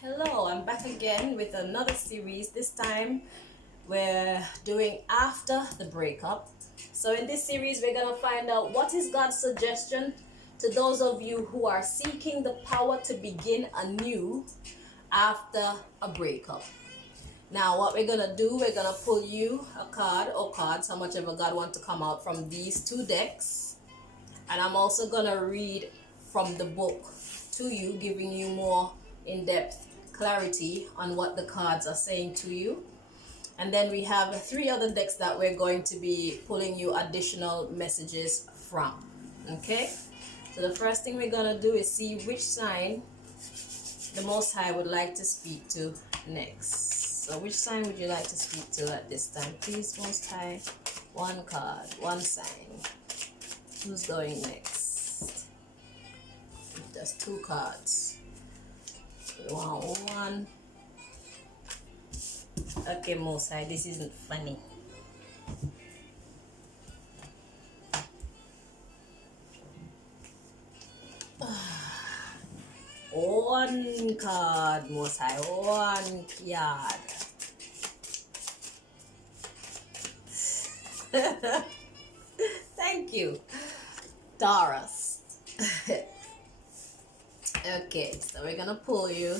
Hello, I'm back again with another series. This time we're doing after the breakup. So in this series we're going to find out what is God's suggestion to those of you who are seeking the power to begin anew after a breakup. Now what we're going to do, we're going to pull you a card or cards, how much ever God wants to come out from these two decks. And I'm also going to read from the book to you, giving you more in-depth clarity on what the cards are saying to you. And then we have three other decks that we're going to be pulling you additional messages from. Okay? So the first thing we're going to do is see which sign the Most High would like to speak to next. So which sign would you like to speak to at this time? Please, Most High, one card, one sign. Who's going next? Just two cards. One. Okay, Most High, this isn't funny. One card, Most High, one card. Thank you, Taurus. Okay, so we're gonna pull you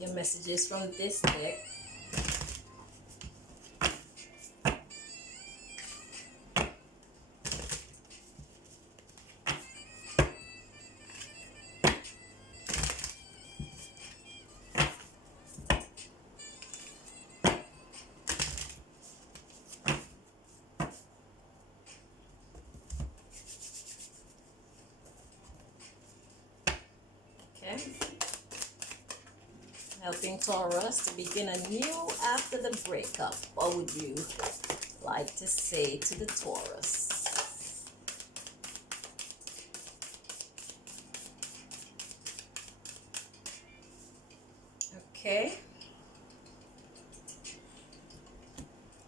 your messages from this deck. Helping Taurus to begin anew after the breakup. What would you like to say to the Taurus? Okay.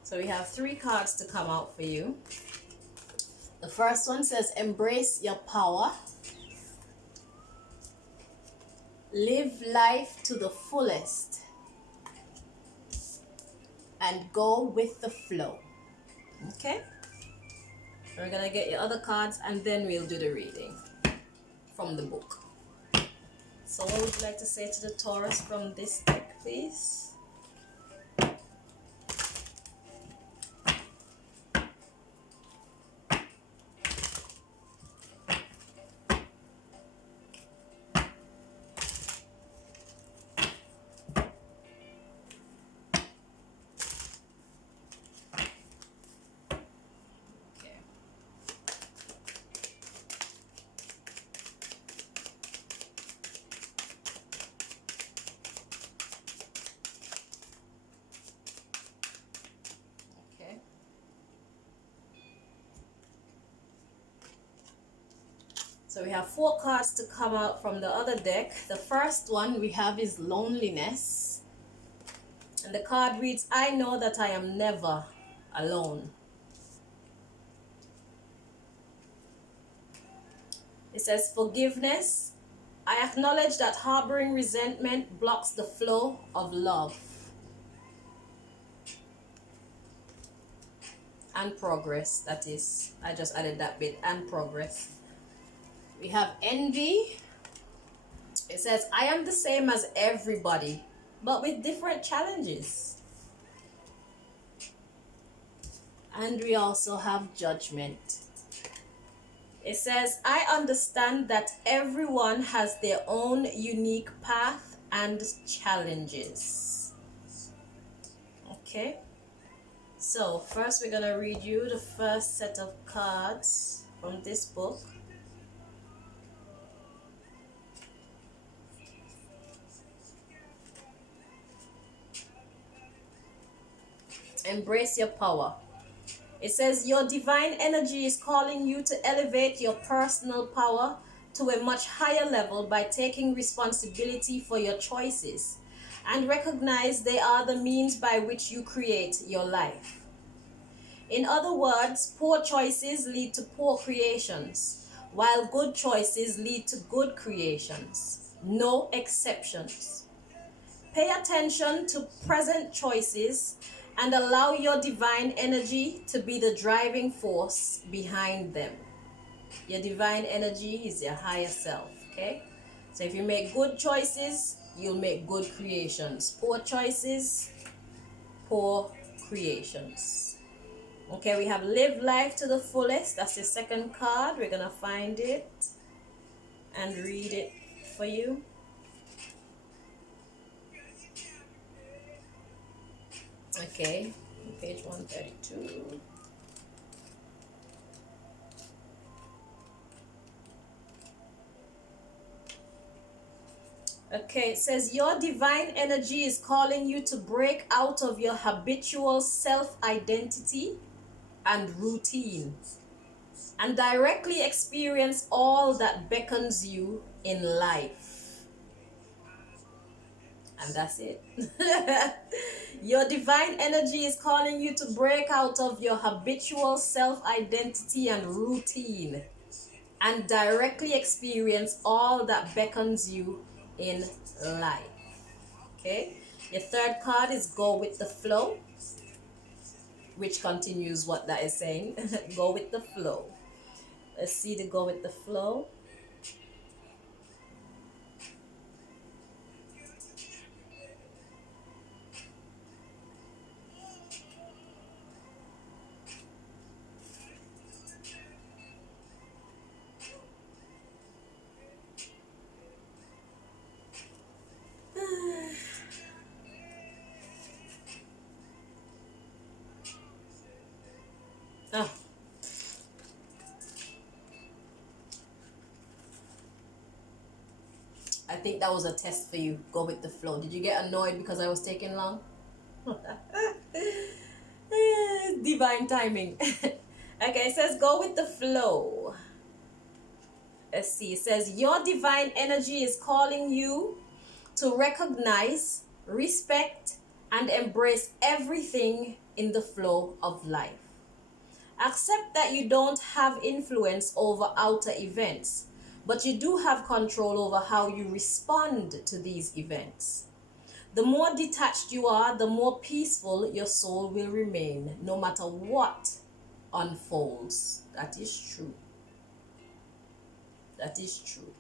So we have three cards to come out for you. The first one says, embrace your power. Live life to the fullest and go with the flow. Okay? We're gonna get your other cards and then we'll do the reading from the book. So what would you like to say to the Taurus from this deck, please? So we have four cards to come out from the other deck. The first one we have is loneliness. And the card reads, I know that I am never alone. It says forgiveness. I acknowledge that harboring resentment blocks the flow of love and progress. That is, I just added that bit, and progress. We have envy. It says, I am the same as everybody, but with different challenges. And we also have judgment. It says, I understand that everyone has their own unique path and challenges. Okay. So first we're going to read you the first set of cards from this book. Embrace your power. It says your divine energy is calling you to elevate your personal power to a much higher level by taking responsibility for your choices and recognize they are the means by which you create your life. In other words, poor choices lead to poor creations, while good choices lead to good creations. No exceptions. Pay attention to present choices and allow your divine energy to be the driving force behind them. Your divine energy is your higher self, okay? So if you make good choices, you'll make good creations. Poor choices, poor creations. Okay, we have live life to the fullest. That's the second card. We're going to find it and read it for you. Okay, page 132. Okay, it says your divine energy is calling you to break out of your habitual self-identity and routine and directly experience all that beckons you in life. And that's it. Your divine energy is calling you to break out of your habitual self-identity and routine and directly experience all that beckons you in life. Okay, your third card is go with the flow, which continues what that is saying. Go with the flow. Let's see the go with the flow. Oh. I think that was a test for you. Go with the flow. Did you get annoyed because I was taking long? Divine timing. Okay, it says go with the flow. Let's see. It says your divine energy is calling you to recognize, respect, and embrace everything in the flow of life. Accept that you don't have influence over outer events, but you do have control over how you respond to these events. The more detached you are, the more peaceful your soul will remain, no matter what unfolds. That is true. That is true.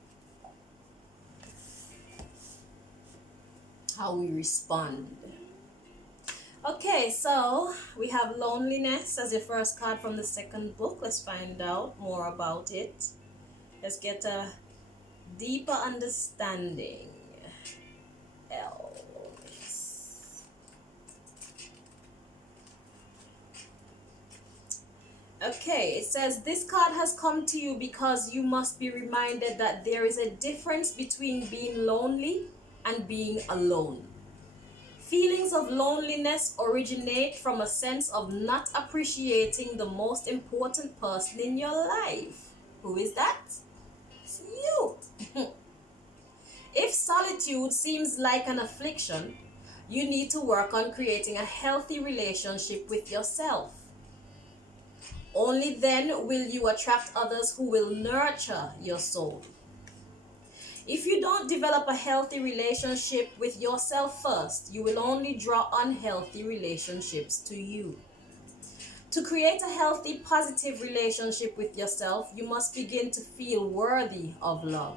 How we respond. Okay, so we have loneliness as your first card from the second book. Let's find out more about it. Let's get a deeper understanding. L. Okay, it says this card has come to you because you must be reminded that there is a difference between being lonely and being alone. Feelings of loneliness originate from a sense of not appreciating the most important person in your life. Who is that? It's you. If solitude seems like an affliction, you need to work on creating a healthy relationship with yourself. Only then will you attract others who will nurture your soul. If you don't develop a healthy relationship with yourself first, you will only draw unhealthy relationships to you. To create a healthy, positive relationship with yourself, you must begin to feel worthy of love.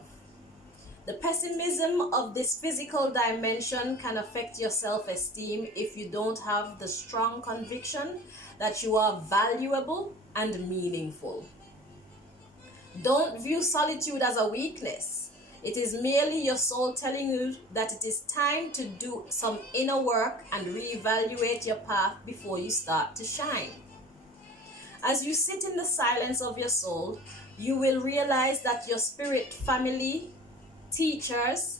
The pessimism of this physical dimension can affect your self-esteem if you don't have the strong conviction that you are valuable and meaningful. Don't view solitude as a weakness. It is merely your soul telling you that it is time to do some inner work and reevaluate your path before you start to shine. As you sit in the silence of your soul, you will realize that your spirit family, teachers,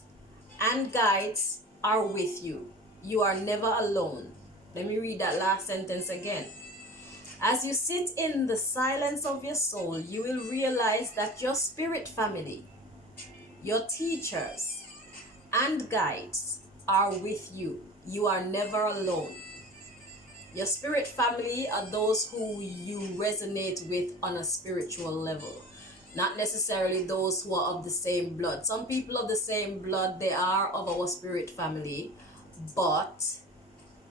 and guides are with you. You are never alone. Let me read that last sentence again. As you sit in the silence of your soul, you will realize that your spirit family, your teachers, and guides are with you. You are never alone. Your spirit family are those who you resonate with on a spiritual level. not necessarily those who are of the same blood. Some people of the same blood, they are of our spirit family, but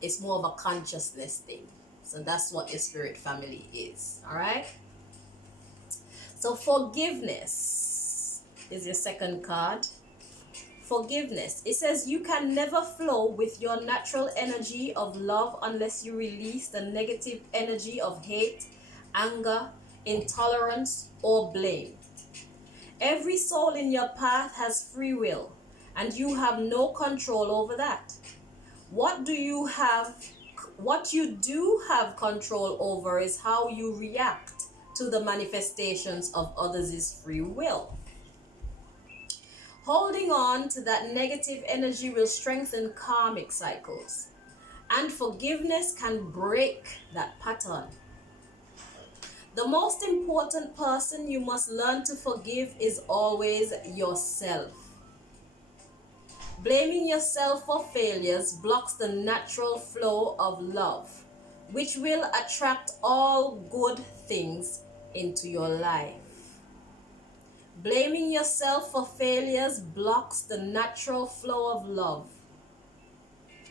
it's more of a consciousness thing. So that's what your spirit family is. All right. So forgiveness is your second card. Forgiveness. It says you can never flow with your natural energy of love unless you release the negative energy of hate, anger, intolerance, or blame. Every soul in your path has free will, and you have no control over that. What you do have control over is how you react to the manifestations of others' free will. Holding on to that negative energy will strengthen karmic cycles, and forgiveness can break that pattern. The most important person you must learn to forgive is always yourself. Blaming yourself for failures blocks the natural flow of love, which will attract all good things into your life. Blaming yourself for failures blocks the natural flow of love.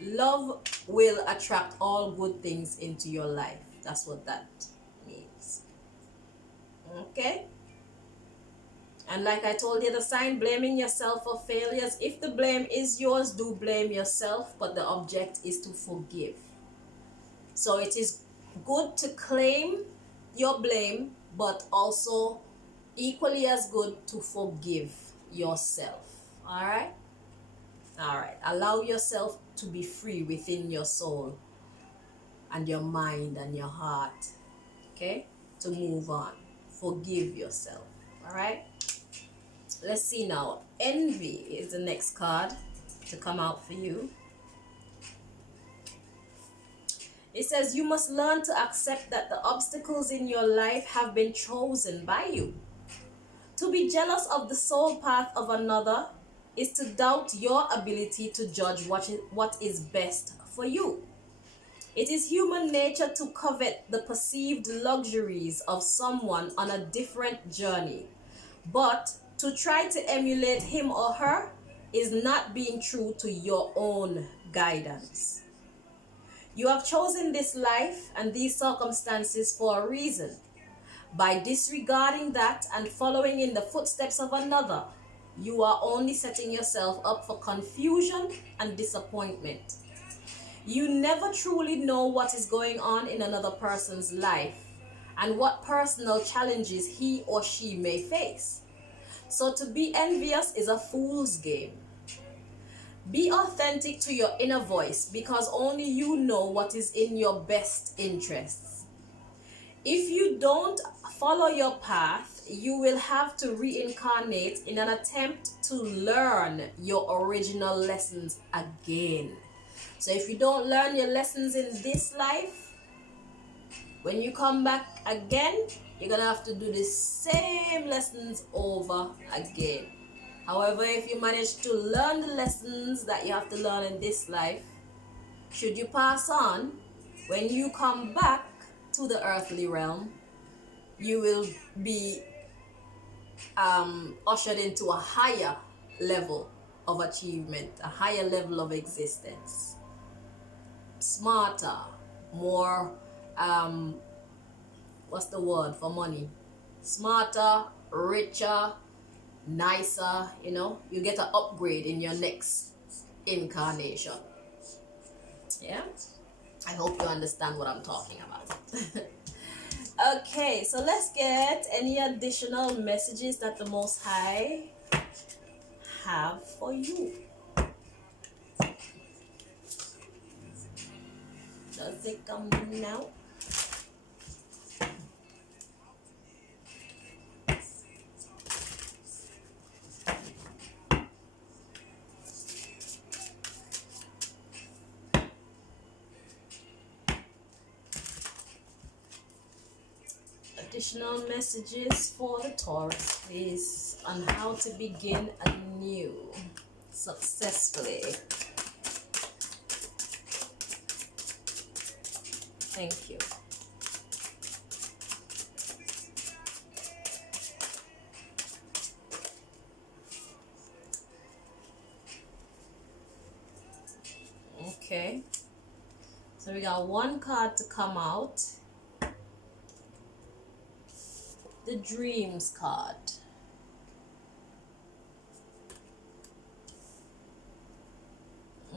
Love will attract all good things into your life. That's what that means. Okay? And like I told you, the sign, blaming yourself for failures. If the blame is yours, do blame yourself, but the object is to forgive. So it is good to claim your blame, but also equally as good to forgive yourself. All right? All right. Allow yourself to be free within your soul and your mind and your heart. Okay? To move on. Forgive yourself. All right? Let's see now. Envy is the next card to come out for you. It says you must learn to accept that the obstacles in your life have been chosen by you. To be jealous of the soul path of another is to doubt your ability to judge what is best for you. It is human nature to covet the perceived luxuries of someone on a different journey, but to try to emulate him or her is not being true to your own guidance. You have chosen this life and these circumstances for a reason. By disregarding that and following in the footsteps of another, you are only setting yourself up for confusion and disappointment. You never truly know what is going on in another person's life and what personal challenges he or she may face. So to be envious is a fool's game. Be authentic to your inner voice because only you know what is in your best interests. If you don't follow your path, you will have to reincarnate in an attempt to learn your original lessons again. So if you don't learn your lessons in this life, when you come back again, you're going to have to do the same lessons over again. However, if you manage to learn the lessons that you have to learn in this life, should you pass on, when you come back to the earthly realm, you will be ushered into a higher level of achievement, a higher level of existence. Smarter, more, what's the word for money? Smarter, richer, nicer, you get an upgrade in your next incarnation. Yeah, I hope you understand what I'm talking about. Okay, so let's get any additional messages that the Most High have for you. Does it come now? Additional messages for the Taurus, please, on how to begin anew successfully. Thank you. Okay, so we got one card to come out. The Dreams card.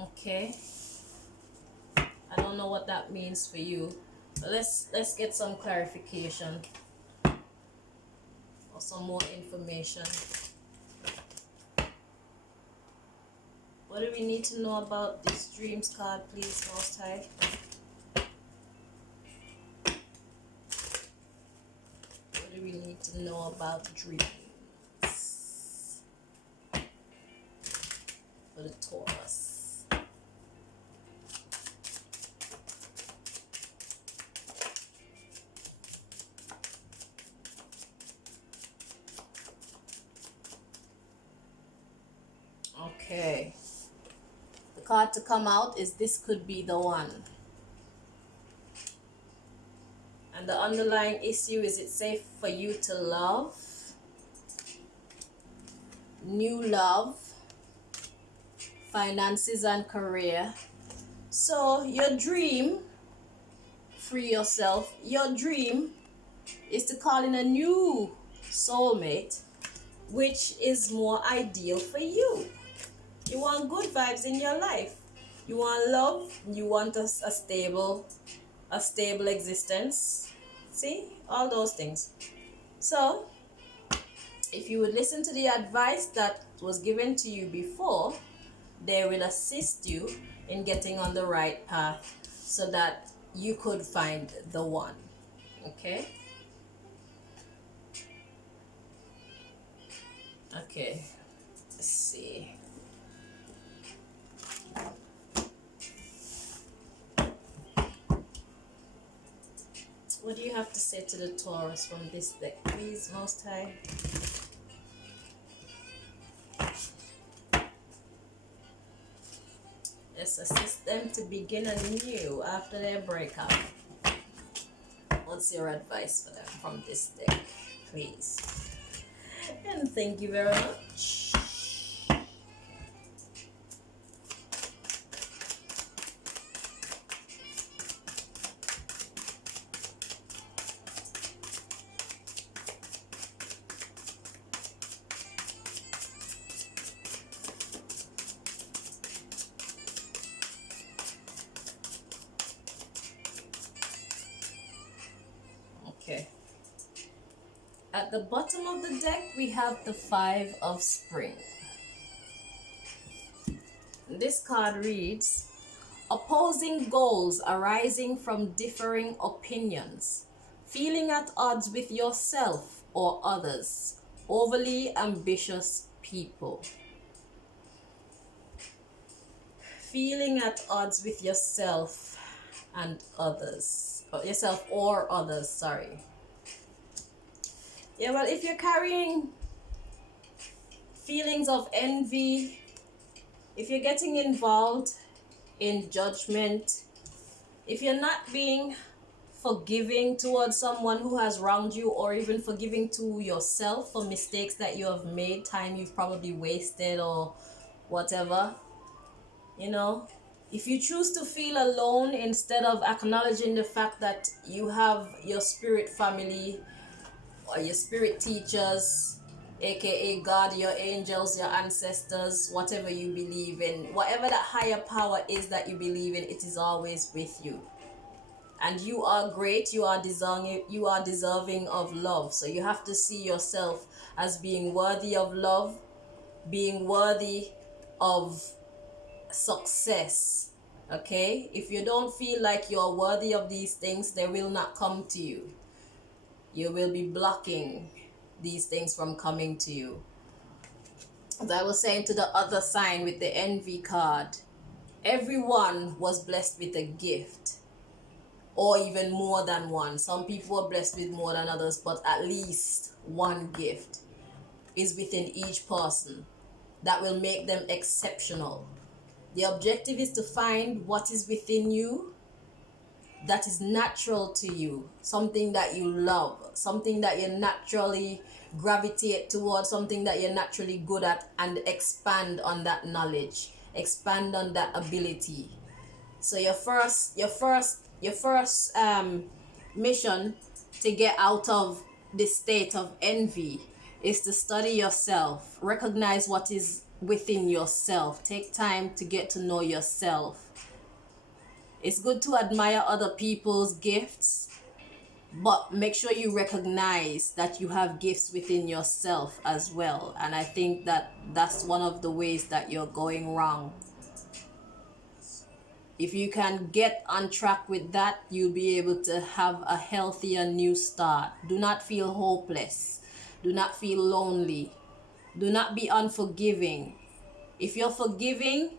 Okay, I don't know what that means for you, but let's get some clarification or some more information. What do we need to know about this Dreams card, please, Most High? What do we need to know about dreams for the Taurus? Okay. The card to come out is This Could Be the One. And the underlying issue is, it's safe for you to love, new love, finances and career. So your dream, free yourself, your dream is to call in a new soulmate, which is more ideal for you. You want good vibes in your life. You want love. You want a stable existence. See? All those things. So, if you would listen to the advice that was given to you before, they will assist you in getting on the right path so that you could find the one. Okay? Okay. Let's see. What do you have to say to the Taurus from this deck, please, Most High? Let's assist them to begin anew after their breakup. What's your advice for them from this deck, please? And thank you very much. Okay. At the bottom of the deck, we have the Five of Spring. This card reads, opposing goals arising from differing opinions, feeling at odds with yourself or others, overly ambitious people. Feeling at odds with yourself and others. Yourself or others, sorry. Yeah, well, if you're carrying feelings of envy, if you're getting involved in judgment, if you're not being forgiving towards someone who has wronged you, or even forgiving to yourself for mistakes that you have made, time you've probably wasted or whatever, you know, if you choose to feel alone instead of acknowledging the fact that you have your spirit family or your spirit teachers, aka God, your angels, your ancestors, whatever you believe in, whatever that higher power is that you believe in, it is always with you. And you are great, you are deserving of love. So you have to see yourself as being worthy of love, being worthy of success. Okay, if you don't feel like you're worthy of these things, they will not come to you. You will be blocking these things from coming to you. As I was saying to the other sign with the envy card, everyone was blessed with a gift, or even more than one. Some people are blessed with more than others, but at least one gift is within each person that will make them exceptional. The objective is to find what is within you that is natural to you, something that you love, something that you naturally gravitate towards, something that you're naturally good at, and expand on that knowledge, expand on that ability. So your first mission to get out of this state of envy is to study yourself, recognize what is within yourself, take time to get to know yourself. It's good to admire other people's gifts, but make sure you recognize that you have gifts within yourself as well. And I think that that's one of the ways that you're going wrong. If you can get on track with that, you'll be able to have a healthier new start. Do not feel hopeless. Do not feel lonely. Do not be unforgiving. If you're forgiving,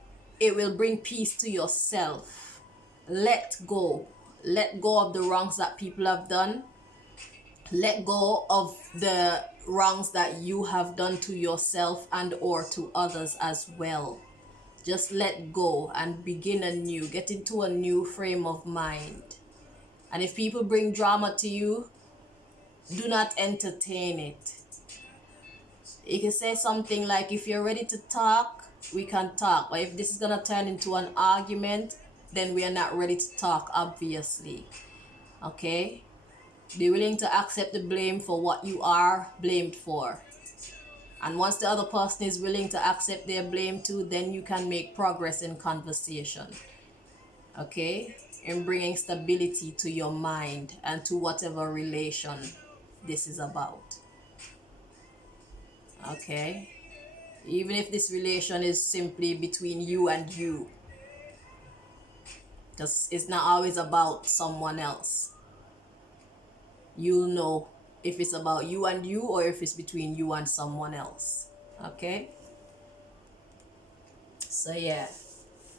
it will bring peace to yourself. Let go. Let go of the wrongs that people have done. Let go of the wrongs that you have done to yourself and or to others as well. Just let go and begin anew. Get into a new frame of mind. And if people bring drama to you, do not entertain it. You can say something like, if you're ready to talk, we can talk. But if this is going to turn into an argument, then we are not ready to talk, obviously. Okay? Be willing to accept the blame for what you are blamed for. And once the other person is willing to accept their blame too, then you can make progress in conversation. Okay? In bringing stability to your mind and to whatever relation this is about. Okay? Even if this relation is simply between you and you. Because it's not always about someone else. You'll know if it's about you and you or if it's between you and someone else. Okay? So yeah.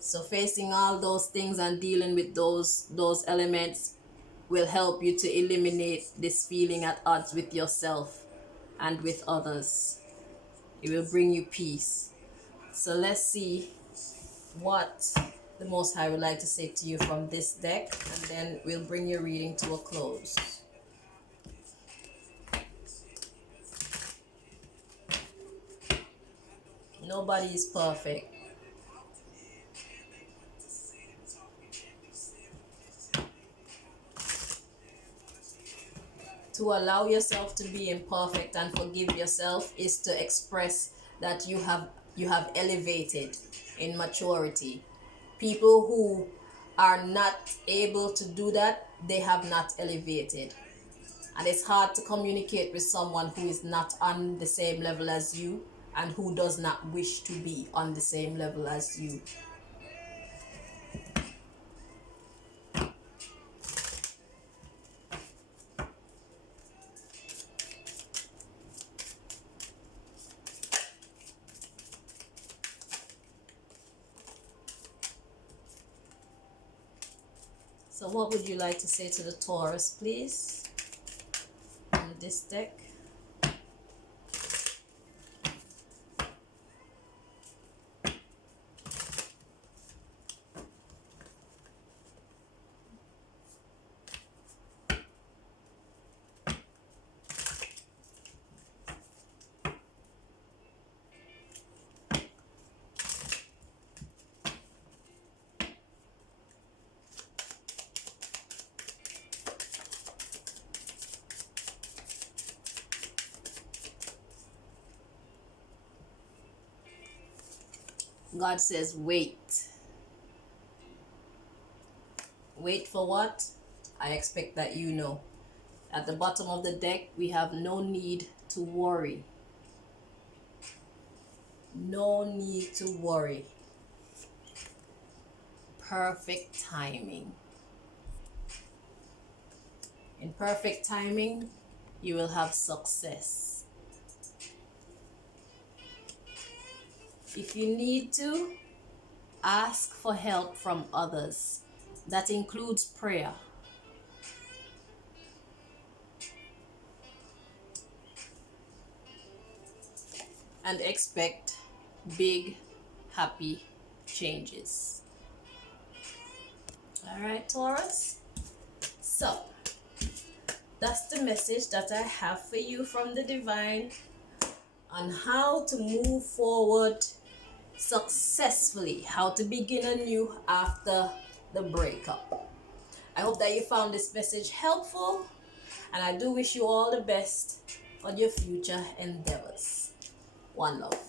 So facing all those things and dealing with those elements will help you to eliminate this feeling at odds with yourself and with others. It will bring you peace. So let's see what the Most High would like to say to you from this deck, and then we'll bring your reading to a close. Nobody is perfect. To allow yourself to be imperfect and forgive yourself is to express that you have elevated in maturity. People who are not able to do that, they have not elevated. And it's hard to communicate with someone who is not on the same level as you and who does not wish to be on the same level as you. So what would you like to say to the Taurus, please, in this deck? God says, wait. Wait for what? I expect that you know. At the bottom of the deck, we have no need to worry. No need to worry. Perfect timing. In perfect timing, you will have success. If you need to, ask for help from others. That includes prayer. And expect big, happy changes. All right, Taurus? So, that's the message that I have for you from the divine on how to move forward successfully, how to begin anew after the breakup. I hope that you found this message helpful, and I do wish you all the best on your future endeavors. One love.